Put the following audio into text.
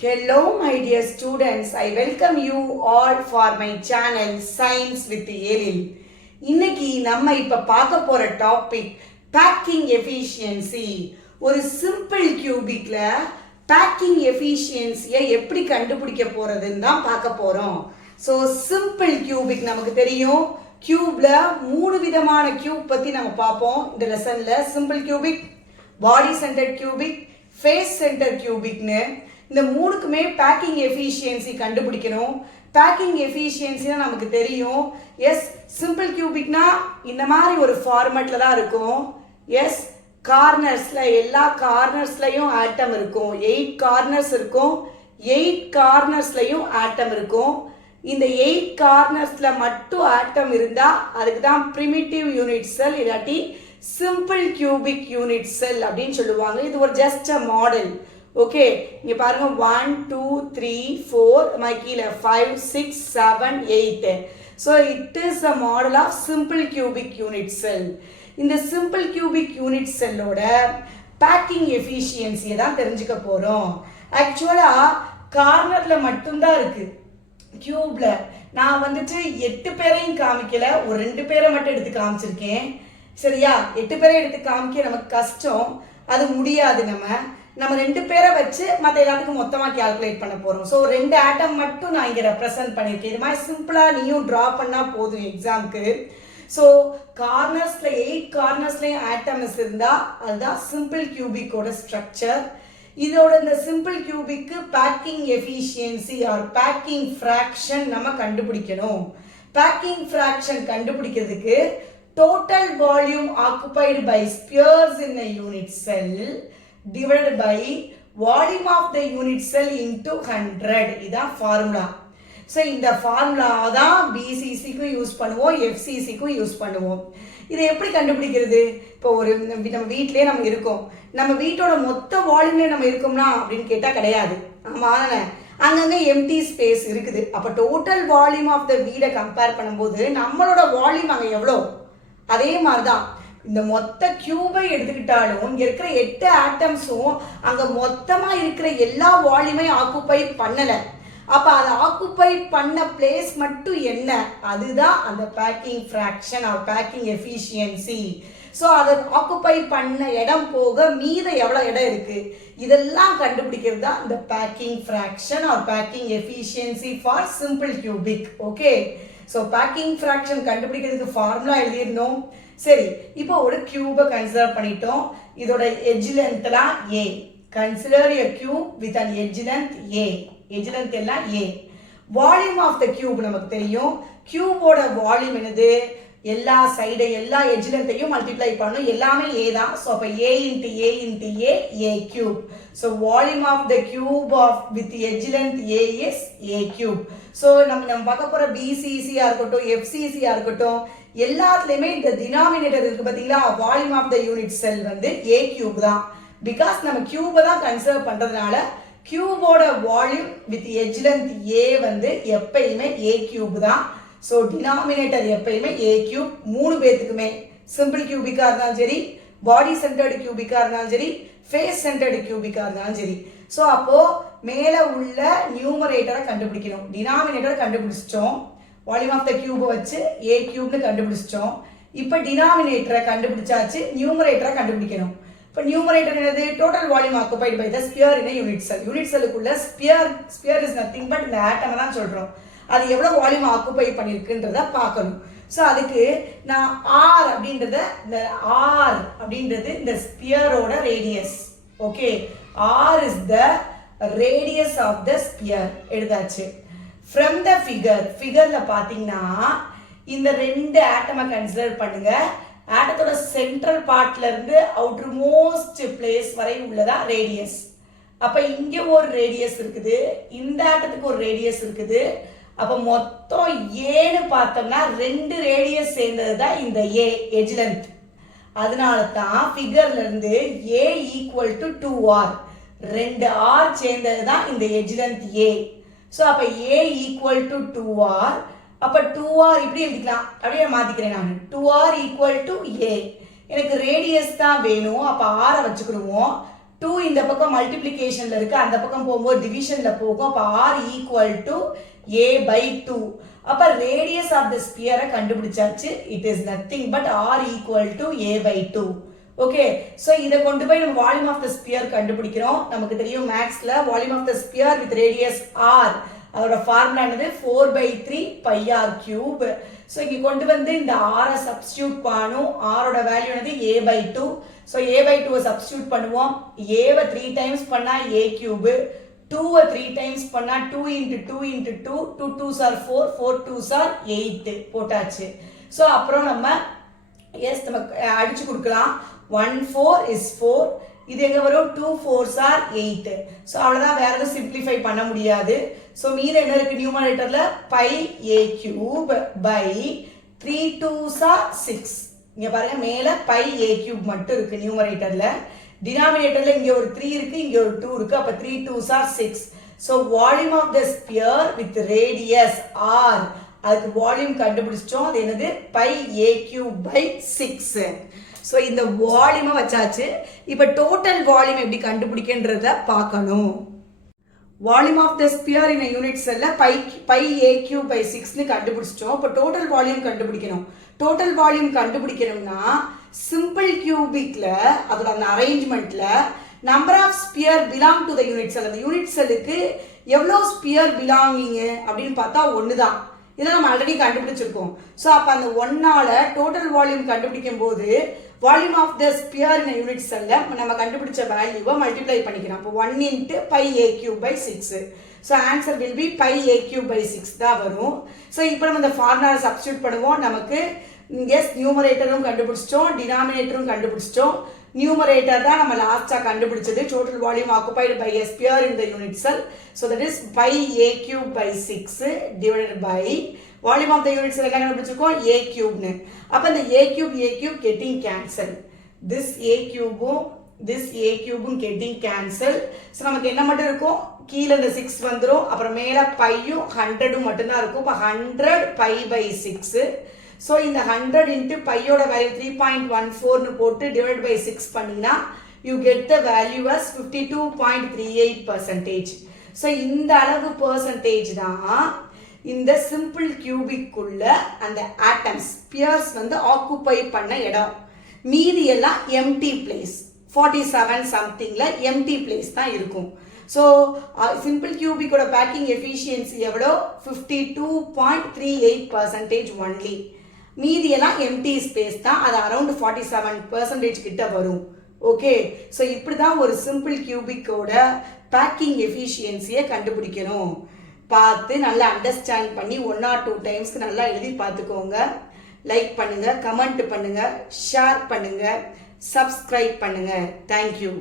Hello my dear students, I welcome you all for my channel Science with Eril. இன்னைக்கு நம்ம இப்ப பார்க்க போற டாபிக் பேக்கிங் எஃபிஷியன்சி. ஒரு சிம்பிள் கியூபிக்ல பேக்கிங் எஃபிஷியன்சியை எப்படி கண்டுபிடிக்க போறதுன்னு தான் பார்க்க போறோம். ஸோ சிம்பிள் கியூபிக் நமக்கு தெரியும். கியூப்ல 3 விதமான கியூப் பத்தி நம்ம பார்ப்போம் இந்த லெசன்ல. Simple cubic, body centre cubic, face centre கியூபிக்னு இந்த மூணுக்குமே பேக்கிங் எஃபிஷியன்சி கண்டுபிடிக்கணும். பேக்கிங் எஃபிஷியன்சினா நமக்கு தெரியும். எஸ், சிம்பிள் கியூபிக்னா இந்த மாதிரி ஒரு ஃபார்மேட்ல தான் இருக்கும். எஸ், கார்னர்ஸ்ல எல்லா கார்னர்ஸ்லயும் ஆட்டம் இருக்கும். 8 கார்னர்ஸ் இருக்கும். 8 கார்னர்ஸ்லயும் ஆட்டம் இருக்கும். இந்த 8 கார்னர்ஸ்ல மட்டும் ஆட்டம் இருந்தா அதுக்கு தான் பிரிமிட்டிவ் யூனிட் செல் இல்லாட்டி சிம்பிள் கியூபிக் யூனிட் செல் அப்படின்னு சொல்லுவாங்க. இது ஒரு ஜஸ்ட் அ மாடல். ஓகே, இங்க பாருங்க 1 2 3 4 கீழே 5 6 7 8. So it is a model of simple cubic unit cell. இந்த சிம்பிள் கியூபிக் யூனிட் செல்லோட பேக்கிங் எஃபிஷியன்சியை தான் தெரிஞ்சுக்க போறோம். ஆக்சுவலா கார்னர்ல மட்டும்தான் இருக்கு கியூப்ல. நான் 8 பேரையும் காமிக்கல, ஒரு 2 பேரை மட்டும் எடுத்து காமிச்சிருக்கேன். சரியா? 8 பேரை எடுத்து காமிக்க நமக்கு கஷ்டம், அது முடியாது. நம்ம 2 பேரை வச்சு மற்ற எல்லாத்துக்கும் மொத்தமாக கேல்குலேட் பண்ண போகிறோம். ஸோ 2 ஆட்டம் மட்டும் நான் இங்கே ரெப்ரசன்ட் பண்ணியிருக்கேன். இது மாதிரி சிம்பிளாக நீயும் ட்ரா பண்ணால் போதும் எக்ஸாமுக்கு. ஸோ கார்னர்ஸில் 8 கார்னர்ஸ்லையும் ஆட்டம்ஸ் இருந்தால் அதுதான் சிம்பிள் கியூபிக்கோட ஸ்ட்ரக்சர். இதோட இந்த சிம்பிள் கியூபிக்கு packing efficiency or packing fraction நம்ம கண்டுபிடிக்கணும். பேக்கிங் ஃப்ராக்ஷன் கண்டுபிடிக்கிறதுக்கு total volume occupied by spheres in a unit cell divided by volume of the unit cell into 100. இதான் ஃபார்முலா. ஸோ இந்த ஃபார்முலா தான் பிசிசிக்கும் யூஸ் பண்ணுவோம், எஃப்சிசிக்கும் யூஸ் பண்ணுவோம். இதை எப்படி கண்டுபிடிக்கிறது? இப்போ ஒரு நம்ம வீட்டிலே நம்ம இருக்கோம். நம்ம வீட்டோட மொத்த வால்யூம்ல நம்ம இருக்கோம்னா அப்படின்னு கேட்டால் கிடையாது. ஆமாம், அங்கங்கே எம்டி ஸ்பேஸ் இருக்குது. அப்போ டோட்டல் வால்யூம் ஆஃப் த வீடை கம்பேர் பண்ணும்போது நம்மளோட வால்யூம் அங்கே எவ்வளோ, அதே மாதிரி தான் இந்த மொத்த கியூபை எடுத்துக்கிட்டாலும் இங்க இருக்கிற 8 ஆட்டம்ஸும் அங்க மொத்தமா இருக்கிற எல்லா வால்யூமையும் ஆக்குப்பை பண்ணல. அப்ப அதை ஆக்குப்பை பண்ண பிளேஸ் மட்டும் என்ன, அதுதான் அந்த packing fraction or packing efficiency. So அதை ஆக்குப்பை பண்ண இடம் போக மீத எவ்வளோ இடம் இருக்கு, இதெல்லாம் கண்டுபிடிக்கிறது தான் இந்த packing fraction or packing efficiency for simple cubic. Okay, so packing fraction கண்டுபிடிக்கிறதுக்கு ஃபார்முலா எழுதிடணும். சரி, இப்போ ஒரு கியூபை கன்சிடர் பண்ணிட்டோம். இதோட எட்ஜ் லென்த்லாம் A. Consider a cube with an edge length A. Edge length எல்லாம் A. Volume of the cube நமக்கு தெரியும். கியூபோட வால்யூம் என்னது, எல்லா சைடு எல்லா எட்ஜ் லென்த்தையும் மல்டிப்ளை பண்ணணும். எல்லாமே A தான். ஸோ அப்போ A into A into A, A cube. So volume of the cube of with edge length A is A cube. So நம்ம பார்க்க போகிற பிசிசியா இருக்கட்டும், எஃப்சிசியா இருக்கட்டும், எல்லாத்துலேயுமே இந்த டினாமினேட்டர் இருக்கு பார்த்தீங்களா, volume of the unit cell A cube தான். பிகாஸ் நம்ம கியூபை தான் கன்சிடர் பண்ணுறதுனால கியூபோட volume with edge length A எப்பயுமே A கியூப் தான். ஸோ டினாமினேட்டர் எப்பயுமே A கியூப். 3 பேத்துக்குமே சிம்பிள் கியூபிக்காக இருந்தாலும் சரி, பாடி சென்டர்டு கியூபிக்காக இருந்தாலும் சரி, ஃபேஸ் சென்டர்டு கியூபிக்காக இருந்தாலும் சரி. ஸோ அப்போ மேலே உள்ள நியூமரேட்டரை கண்டுபிடிக்கணும். டினாமினேட்டரை கண்டுபிடிச்சிட்டோம், வால்யூம் ஆஃப் த கியூபை வச்சு A கியூப்னு கண்டுபிடிச்சிட்டோம். இப்போ டினாமினேட்டரை கண்டுபிடிச்சாச்சு, நியூமரேட்டரை கண்டுபிடிக்கணும். இப்போ நியூமரேட்டர் என்னது, total volume occupied by the sphere in unit cell. Unit செல்லுக்குள்ள ஸ்பியர் இஸ் நத்திங் பட் இந்த ஆட்டம் தான் சொல்கிறோம். அது எவ்வளோ வால்யூம் ஆக்குபை பண்ணியிருக்குன்றத பார்க்கணும். ஸோ அதுக்கு நான் ஆர் அப்படின்றத, இந்த ஆர் அப்படின்றது இந்த ஸ்பியரோட radius. Okay, r is the radius of the sphere எழுதாச்சு. ஃப்ரம் த ஃபிகர்ல பார்த்தீங்கன்னா இந்த 2 ஆட்டமை கன்சிடர் பண்ணுங்க. ஆட்டத்தோட சென்ட்ரல் பார்ட்ல இருந்து அவுட்டர் மோஸ்ட் பிளேஸ் வரை உள்ளதா ரேடியஸ். அப்ப இங்க ஒரு ரேடியஸ் இருக்குது, இந்த ஆட்டத்துக்கு ஒரு ரேடியஸ் இருக்குது. அப்ப மொத்தம் ஏன்னு பார்த்தோம்னா 2 ரேடியஸ் சேர்ந்தது தான் இந்த A எட்ஜ் லென்த். அதனால தான் ஃபிகர்ல இருந்து A equal to 2R, 2 R சேர்ந்தது தான் இந்த எட்ஜ் லென்த் A. ஸோ அப்ப A ஈக்குவல் டு 2R. அப்ப 2R இப்படி எழுதிக்கலாம், அப்படியே மாத்திக்கிறேன் நான். 2R equal to A. எனக்கு ரேடியஸ் தான் வேணும், அப்ப R வச்சுக்கிடுவோம். 2 இந்த பக்கம் மல்டிப்ளிகேஷன்ல இருக்கு, அந்த பக்கம் போகும்போது டிவிஷன்ல போகும். அப்ப r equal to a by 2. அப்ப radius of the sphere கண்டுபிடிச்சாச்சு. It is nothing but r equal to a by 2. Okay, so இத கொண்டு போய் நம்ம வால்யூம் ஆஃப் தி ஸ்பியர் கண்டுபிடிக்கிறோம். நமக்கு தெரியும் மேக்ஸ்ல volume of the sphere with radius r, அதோட ஃபார்முலா என்னது 4/3 pi r cube. சோ இங்க கொண்டு வந்து இந்த r சப்ஸ்டிட்யூட் பண்ணனும். r ஓட வேல்யூ என்னது a by 2. So a by 2 substitute பண்ணுவோம். a வை 3 டைம்ஸ் பண்ணா a cube, 2 வை 3 டைம்ஸ் பண்ணா 2 into 2 into 2, 2 2s are 4, 4 2s are 8 போட்டாச்சு. சோ அப்புறம் நம்ம நம்ம அடிச்சு கொடுக்கலாம். 1 4 is 4. இது எங்க வரும்? 2 4s are 8. சோ அவ்வளவுதான், வேற எதுவும் சிம்பிளிஃபை பண்ண முடியாது. சோ மீதி என்ன இருக்கு நியூமரேட்டர்ல? pi a cube by 3 2s are 6. இங்க பாருங்க, மேல pi a cube மட்டும் இருக்கு நியூமரேட்டர்ல. டினாமினேட்டர்ல இங்க ஒரு 3 இருக்கு, இங்க ஒரு 2 இருக்கு. அப்ப 3 2s are 6. So volume of the sphere with radius r, அதுக்கு வால்யூம் கண்டுபிடிச்சோம். அது என்னது? pi a cube by 6. So இந்த வால்யூமை வச்சாச்சு. இப்ப டோட்டல் வால்யூம் எப்படி கண்டுபிடிக்கன்றத பார்க்கணும். Volume of the sphere in unit செல்ல pi a cube by 6 னு கண்டுபிடிச்சிட்டோம். இப்ப டோட்டல் வால்யூம் கண்டுபிடிக்கணும். டோட்டல் வால்யூம் கண்டுபிடிக்கணும்னா சிம்பிள் கியூபிக்ல அதோட அந்த அரேஞ்ச்மெண்ட்ல number of sphere belong to the unit cell, அந்த யூனிட் செல்லுக்கு எவ்வளவு ஸ்பியர் பிலாங்கிங் அப்படின்னு பார்த்தா 1 தான். இதெல்லாம் நம்ம ஆல்ரெடி கண்டுபிடிச்சிருக்கோம். ஸோ அப்போ அந்த 1ஆல டோட்டல் வால்யூம் கண்டுபிடிக்கும் போது volume of the sphere in unit செல்ல நம்ம கண்டுபிடிச்ச வேல்யூவை மல்டிப்ளை பண்ணிக்கிறோம். அப்போ 1 into pi a cube by 6. So answer will be pi a cube by 6 தான் வரும். ஸோ இப்போ நம்ம இந்த ஃபார்முலாவை சப்ஸ்டியூட் பண்ணுவோம். நமக்கு எஸ் நியூமரேட்டரும் கண்டுபிடிச்சிட்டோம், டினாமினேட்டரும் கண்டுபிடிச்சிட்டோம். நியூமரேட்டர் தான் நம்ம லாஸ்டா கண்டுபிடிச்சது. Total volume occupied by a sphere in the unit cell. So that is pi a cube by 6 divided by volume of the unit cell என்ன கண்டுபிடிச்சிருக்கோம்? a cube னு. அப்ப இந்த a cube getting cancel. This a cube getting cancel. So நமக்கு என்ன மட்டும் இருக்கும்? கீழ இந்த 6 வந்துரும். அப்புறம் மேல பையும் 100 மட்டும் தான் இருக்கும். அப்ப 100 pi by 6. So இந்த 100 into pi ஓட வேல்யூ 3.14 னு போட்டு டிவைட் பை 6 பண்ணினா you get the value as 52.38%. So இந்த அளவு percentage தான் இந்த சிம்பிள் கியூபிக் உள்ள அந்த ஆட்டம்ஸ் ஸ்பியர்ஸ் வந்து ஆக்குபை பண்ண இடம். மீதி எல்லாம் எம்டி பிளேஸ். 47 சம்திங்ல எம்டி பிளேஸ் தான் இருக்கும். ஸோ சிம்பிள் கியூபிக்கோட பேக்கிங் எஃபிஷியன்சி எவ்வளோ? 52.38% ஒன்லி. மீதி எல்லாம் எம்டி ஸ்பேஸ் தான், அது அரௌண்ட் 47% கிட்ட வரும். ஓகே, ஸோ இப்படி தான் ஒரு சிம்பிள் கியூபிக்கோட பேக்கிங் எஃபிஷியன்சியை கண்டுபிடிக்கணும். பார்த்து நல்லா அண்டர்ஸ்டாண்ட் பண்ணி 1 or 2 டைம்ஸ்க்கு நல்லா எழுதி பார்த்துக்கோங்க. லைக் பண்ணுங்க, கமெண்ட் பண்ணுங்க, ஷேர் பண்ணுங்க, சப்ஸ்கிரைப் பண்ணுங்க. தேங்க்யூ.